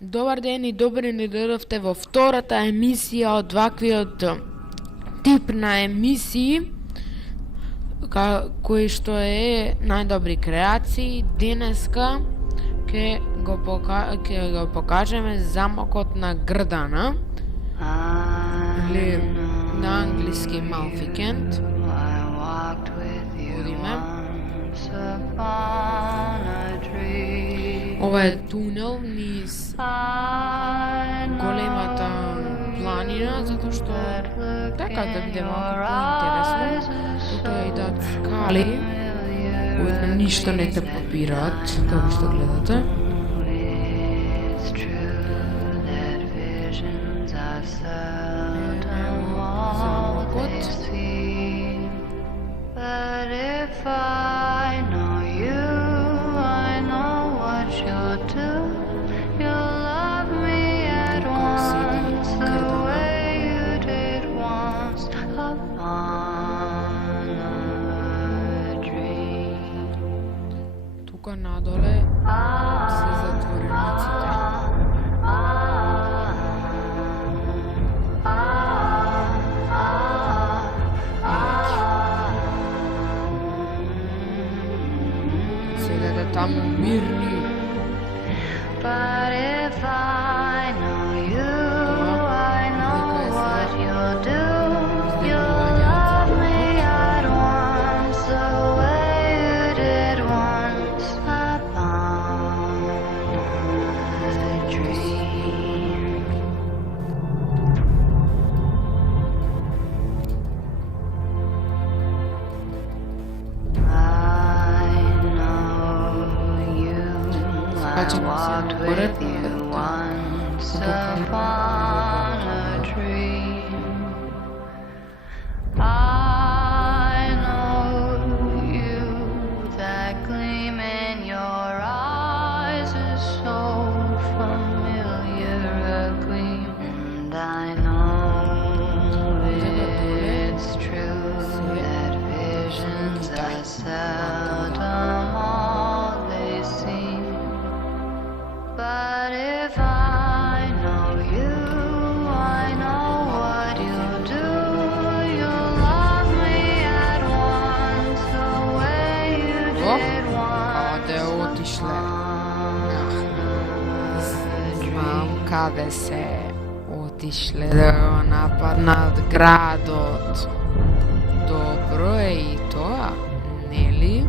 Добар ден и добре ни дојдовте во втората емисија од ваквиот тип на емисии кој што е најдобри креации. Денеска ќе го покажеме замокот на Грдана или на англиски Малфикент. Видиме. Ова е тунел низ големата планина, затоа што така да биде малку поинтересно. Тоа и да скали, кои ништо не те попираат, како што гледате. Замокот. Тука надоле се затворениците. Седете таму мирни. Walked with you once upon a dream. I know you, that gleam in your eyes is so familiar a gleam, and I know it's true that visions are seldom all they seem. But if I know you, I know what you'll do. You'll love me at once the way you did once. Отишле. Знам каде се отишле да го нападнат градот. Добро е и тоа, нели?